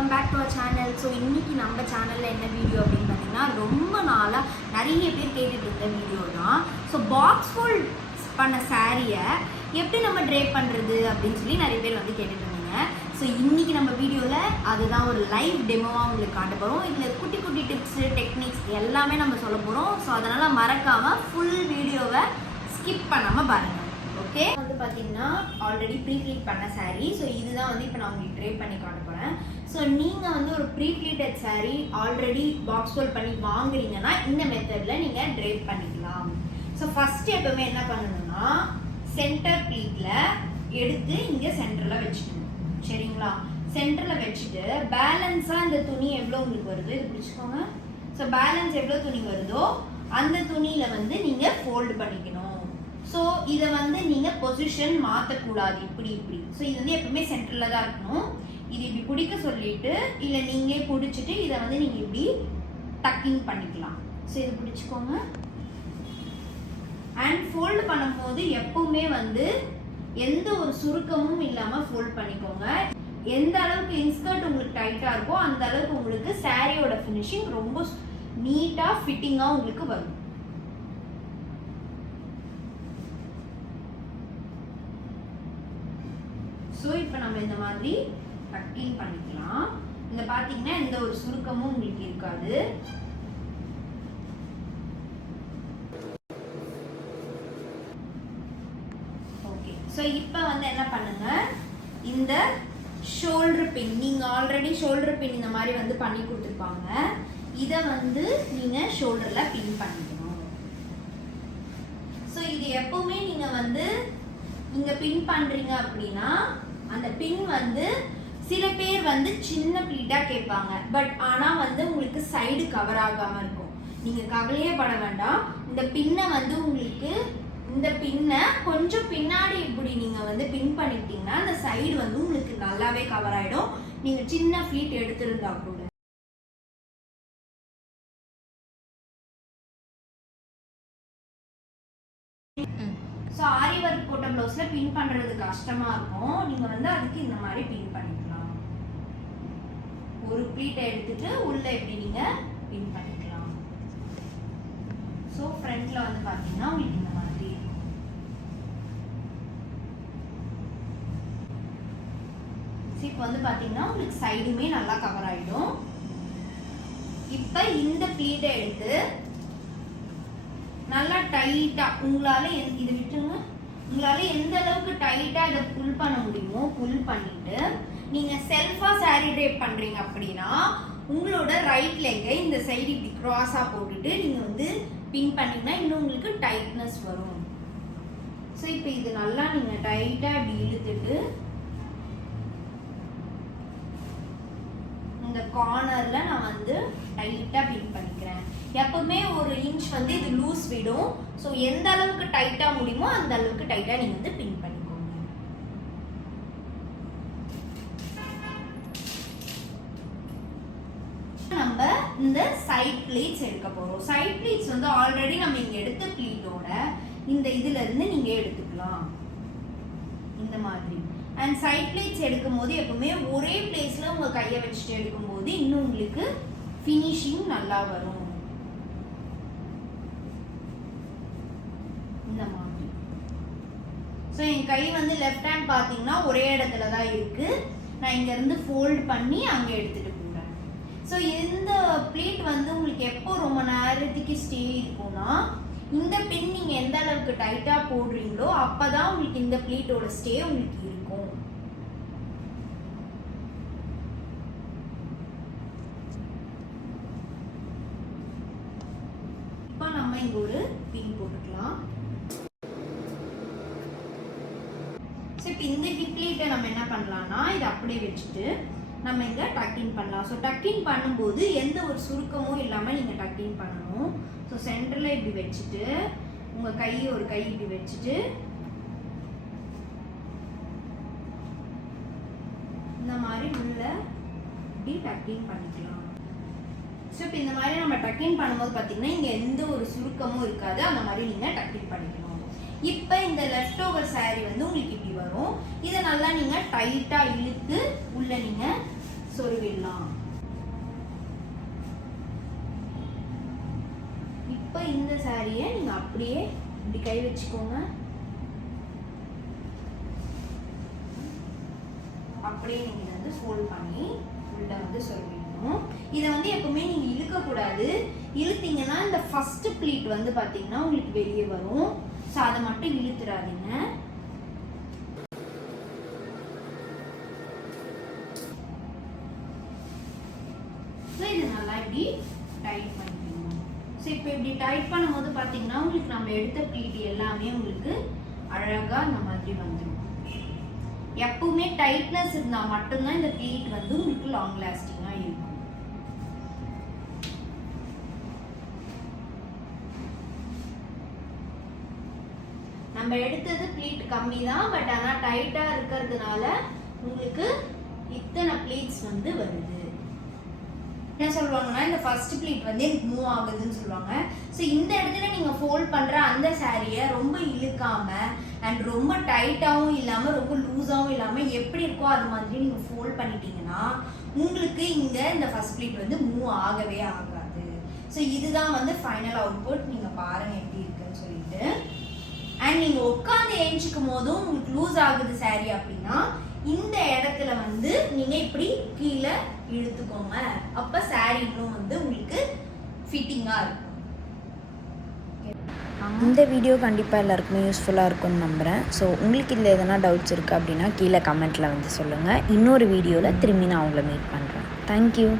Welcome back to our channel. So இன்றைக்கி நம்ம சேனலில் என்ன வீடியோ அப்படின்னு பார்த்தீங்கன்னா, ரொம்ப நாளாக நிறைய பேர் கேட்டுட்டு இருந்த வீடியோ தான். ஸோ பாக்ஸ் ஃபோல்ட் பண்ண சாரியை எப்படி நம்ம ட்ரேப் பண்ணுறது அப்படின்னு சொல்லி நிறைய பேர் வந்து கேட்டுட்டு இருந்தீங்க. ஸோ இன்றைக்கி நம்ம வீடியோவில் அதுதான் ஒரு லைவ் டெமோவாக உங்களுக்கு காட்ட போகிறோம். இதில் குட்டி குட்டி டிப்ஸு டெக்னிக்ஸ் எல்லாமே நம்ம சொல்ல போகிறோம். ஸோ அதனால் மறக்காமல் ஃபுல் வீடியோவை ஸ்கிப் பண்ணாமல் பாருங்கள். ஓகே, வந்து பார்த்தீங்கன்னா ஆல்ரெடி ப்ரீப்ளீட் பண்ண சாரீ. ஸோ இதுதான் வந்து இப்போ நான் உங்களுக்கு ட்ரேப் பண்ணி காட்ட போகிறேன். ஸோ நீங்கள் வந்து ஒரு ப்ரீப்ளீட்டட் சாரீ ஆல்ரெடி பாக்ஸ் ஃபோல்ட் பண்ணி வாங்குறீங்கன்னா இந்த மெத்தடில் நீங்கள் ட்ரேப் பண்ணிக்கலாம். ஸோ ஃபஸ்ட்டு எப்பவுமே என்ன பண்ணணும்னா, சென்டர் ப்ளீட்டில் எடுத்து இங்கே சென்டரில் வச்சுக்கணும். சரிங்களா? சென்டரில் வச்சுட்டு பேலன்ஸாக இந்த துணி எவ்வளோ உங்களுக்கு வருதோ இது பிடிச்சிக்கோங்க. ஸோ பேலன்ஸ் எவ்வளோ துணி வருதோ அந்த துணியில் வந்து நீங்கள் ஃபோல்டு பண்ணிக்கணும். ஸோ இதை வந்து நீங்கள் பொசிஷன் மாற்றக்கூடாது, இப்படி இப்படி. ஸோ இது வந்து எப்பவுமே சென்டரில் தான் இருக்கணும். இது இப்படி பிடிக்க சொல்லிட்டு இல்லை நீங்களே பிடிச்சிட்டு இதை வந்து நீங்கள் இப்படி டக்கிங் பண்ணிக்கலாம். ஸோ இதை பிடிச்சிக்கோங்க. அண்ட் ஃபோல்டு பண்ணும்போது எப்பவுமே வந்து எந்த ஒரு சுருக்கமும் இல்லாமல் ஃபோல்ட் பண்ணிக்கோங்க. எந்த அளவுக்கு இன்ஸ்கர்ட் உங்களுக்கு டைட்டாக இருக்கோ அந்த அளவுக்கு உங்களுக்கு சாரியோட ஃபினிஷிங் ரொம்ப நீட்டாக ஃபிட்டிங்காக உங்களுக்கு வரும். ஸோ இப்போ நம்ம இந்த மாதிரி டக்கிங் பண்ணிக்கலாம். இந்த பார்த்தீங்கன்னா எந்த ஒரு சுருக்கமும் உங்களுக்கு இருக்காது. ஓகே, ஸோ இப்போ வந்து என்ன பண்ணுங்க, இந்த ஷோல்டர் பின் நீங்கள் ஆல்ரெடி ஷோல்டர் பின் இந்த மாதிரி வந்து பண்ணி கொடுத்துருப்பாங்க. இதை வந்து நீங்கள் ஷோல்டரில் பின் பண்ணிக்கணும். ஸோ இது எப்பவுமே நீங்கள் வந்து இங்கே பின் பண்ணுறீங்க அப்படின்னா அந்த பின் வந்து சில பேர் வந்து சின்ன ப்ளீட்டாக கேட்பாங்க. பட் ஆனால் வந்து உங்களுக்கு சைடு கவர் ஆகாமல் இருக்கும். நீங்கள் கவலையே பட வேண்டாம். இந்த பின்னை வந்து உங்களுக்கு இந்த பின்னை கொஞ்சம் பின்னாடி இப்படி நீங்கள் வந்து பின் பண்ணிட்டீங்கன்னா அந்த சைடு வந்து உங்களுக்கு நல்லாவே கவர் ஆகிடும். நீங்கள் சின்ன ஃப்ளீட் எடுத்துருந்தா கூட. ஸோ ஆரி ஒர்க் போட்ட ப்ளவுஸில் பின் பண்ணுறது கஷ்டமாக இருக்கும். நீங்கள் வந்து அதுக்கு இந்த மாதிரி பின் பண்ணிக்கலாம். ஒரு ப்ளீட்டை எடுத்துட்டு உள்ளே எப்படி நீங்கள் பின் பண்ணிக்கலாம். ஸோ ஃப்ரண்ட்டில் வந்து பார்த்தீங்கன்னா உங்களுக்கு இந்த மாதிரி இருக்கும். இப்போ வந்து பார்த்தீங்கன்னா உங்களுக்கு சைடுமே நல்லா கவர் ஆகிடும். இப்போ இந்த ப்ளீட்டை எடுத்து நல்லா டைட்டாக உங்களால் இது விட்டுருங்க. உங்களால் எந்த அளவுக்கு டைட்டாக இதை புல் பண்ண முடியுமோ புல் பண்ணிட்டு நீங்கள் செல்ஃபாக சாரீ ட்ரேப் பண்ணுறீங்க அப்படின்னா உங்களோட ரைட் லெக்கை இந்த சைடு இப்படி க்ராஸாக போட்டுட்டு நீங்கள் வந்து பின் பண்ணிங்கன்னா இன்னும் உங்களுக்கு டைட்னஸ் வரும். ஸோ இப்போ இது நல்லா நீங்கள் டைட்டாக இப்படி இழுத்துட்டு இந்த கார்னரில் நான் வந்து டைட்டாக பின் பண்ணிக்கிறேன். எப்பவுமே ஒரு இன்ச் வந்து இது லூஸ் விடும். ஸோ எந்த அளவுக்கு டைட்டாக முடியுமோ அந்த அளவுக்கு டைட்டாக நீங்கள் வந்து பின் பண்ணிக்கோங்க. நம்ம இந்த சைட் ப்ளீட்ஸ் எடுக்க போகிறோம். சைட் ப்ளீட்ஸ் வந்து ஆல்ரெடி நம்ம இங்கே எடுத்த ப்ளீட்டோட இந்த இதுல இருந்து நீங்கள் எடுத்துக்கலாம் இந்த மாதிரி. அண்ட் சைட் ப்ளீட்ஸ் எடுக்கும் போது எப்பவுமே ஒரே பிளேஸில் உங்கள் கையை வச்சுட்டு எடுக்கும்போது இன்னும் உங்களுக்கு ஃபினிஷிங் நல்லா வரும். இந்த மாதிரி. ஸோ என் கை வந்து லெஃப்ட் ஹேண்ட் பார்த்தீங்கன்னா ஒரே இடத்துல தான் இருக்கு. நான் இங்கேருந்து ஃபோல்ட் பண்ணி அங்கே எடுத்துட்டு போகிறேன். ஸோ இந்த ப்ளீட் வந்து உங்களுக்கு எப்போ ரொம்ப நேரத்துக்கு ஸ்டே இருக்கும்னா இந்த பின் நீங்கள் எந்த அளவுக்கு டைட்டாக போடுறீங்களோ அப்போ தான் உங்களுக்கு இந்த ப்ளீட்டோட ஸ்டே உங்களுக்கு இருக்கும். இப்போ நம்ம இங்கே ஒரு பின் போட்டுக்கலாம். ஸோ இப்போ இந்த ஹிப் ப்ளீட்டை நம்ம என்ன பண்ணலாம்னா இதை அப்படியே வச்சுட்டு நம்ம இங்கே டக்கின் பண்ணலாம். ஸோ டக்கின் பண்ணும்போது எந்த ஒரு சுருக்கமும் இல்லாமல் நீங்கள் டக்கின் பண்ணணும். ஸோ சென்டரில் இப்படி வச்சுட்டு உங்கள் கையை ஒரு கை இப்படி வச்சுட்டு இந்த மாதிரி உள்ள இப்படி டக்கின் பண்ணிக்கலாம். ஸோ இப்போ இந்த மாதிரி நம்ம டக்கின் பண்ணும்போது பார்த்தீங்கன்னா இங்கே எந்த ஒரு சுருக்கமும் இருக்காது. அந்த மாதிரி நீங்கள் டக்கின் பண்ணிக்கணும். இப்போ இந்த லெஃப்ட் ஓவர் சாரீ வந்து உங்களுக்கு இப்படி வரும். இதை நல்லா நீங்கள் டைட்டாக இழுத்து உள்ள நீங்கள் சொருவிடலாம். இப்போ இந்த சாரியை நீங்க அப்படியே இப்படி கை வச்சுக்கோங்க. அப்படியே நீங்க வந்து ஃபோல்ட் பண்ணி உள்ள வந்து சொருவிடணும். இதை வந்து எப்பவுமே நீங்க இழுக்க கூடாது. இழுத்தீங்கன்னா இந்த ஃபர்ஸ்ட் ப்ளீட் வந்து பாத்தீங்கன்னா உங்களுக்கு வெளியே வரும். ஸோ அதை மட்டும் இழுத்துறாதீங்க. ஸோ இது நல்லா இப்படி டைட் பண்ணிக்கணும். ஸோ இப்போ இப்படி டைட் பண்ணும்போது பார்த்தீங்கன்னா உங்களுக்கு நம்ம எடுத்த ப்ளீட் எல்லாமே உங்களுக்கு அழகாக இந்த மாதிரி வந்துடும். எப்பவுமே டைட்னஸ் இருந்தால் மட்டும்தான் இந்த ப்ளீட் வந்து உங்களுக்கு லாங் லாஸ்டிங்காக இருக்கும். நம்ம எடுத்தது ப்ளீட் கம்மி தான், பட் ஆனால் டைட்டாக இருக்கிறதுனால உங்களுக்கு இத்தனை ப்ளீட்ஸ் வந்து வருது. என்ன சொல்லுவாங்கன்னா இந்த ஃபர்ஸ்ட் ப்ளீட் வந்து மூவ் ஆகுதுன்னு சொல்லுவாங்க. ஸோ இந்த இடத்துல நீங்கள் ஃபோல்ட் பண்ணுற அந்த சாரியை ரொம்ப இழுக்காம அண்ட் ரொம்ப டைட்டாகவும் இல்லாமல் ரொம்ப லூஸாகவும் இல்லாமல் எப்படி இருக்கோ அது மாதிரி நீங்கள் ஃபோல்ட் பண்ணிட்டீங்கன்னா உங்களுக்கு இங்கே இந்த ஃபர்ஸ்ட் ப்ளீட் வந்து மூவ் ஆகவே ஆகாது. ஸோ இதுதான் வந்து ஃபைனல் அவுட்புட். நீங்கள் பாருங்கள் எப்படி இருக்குன்னு சொல்லிட்டு. அண்ட் நீங்கள் உட்காந்து ஏஞ்சிக்கும் போதும் உங்களுக்கு லூஸ் ஆகுது சாரி அப்படின்னா இந்த இடத்துல வந்து நீங்கள் இப்படி கீழே இழுத்துக்கோங்க. அப்போ சாரி இன்னும் வந்து உங்களுக்கு ஃபிட்டிங்காக இருக்கும். இந்த வீடியோ கண்டிப்பாக எல்லாருக்குமே யூஸ்ஃபுல்லாக இருக்கும்னு நம்புகிறேன். ஸோ உங்களுக்கு இதில் எதனா டவுட்ஸ் இருக்குது அப்படின்னா கீழே கமெண்ட்டில் வந்து சொல்லுங்கள். இன்னொரு வீடியோவில் திரும்பி நான் உங்களை மீட் பண்ணுறேன். தேங்க்யூ.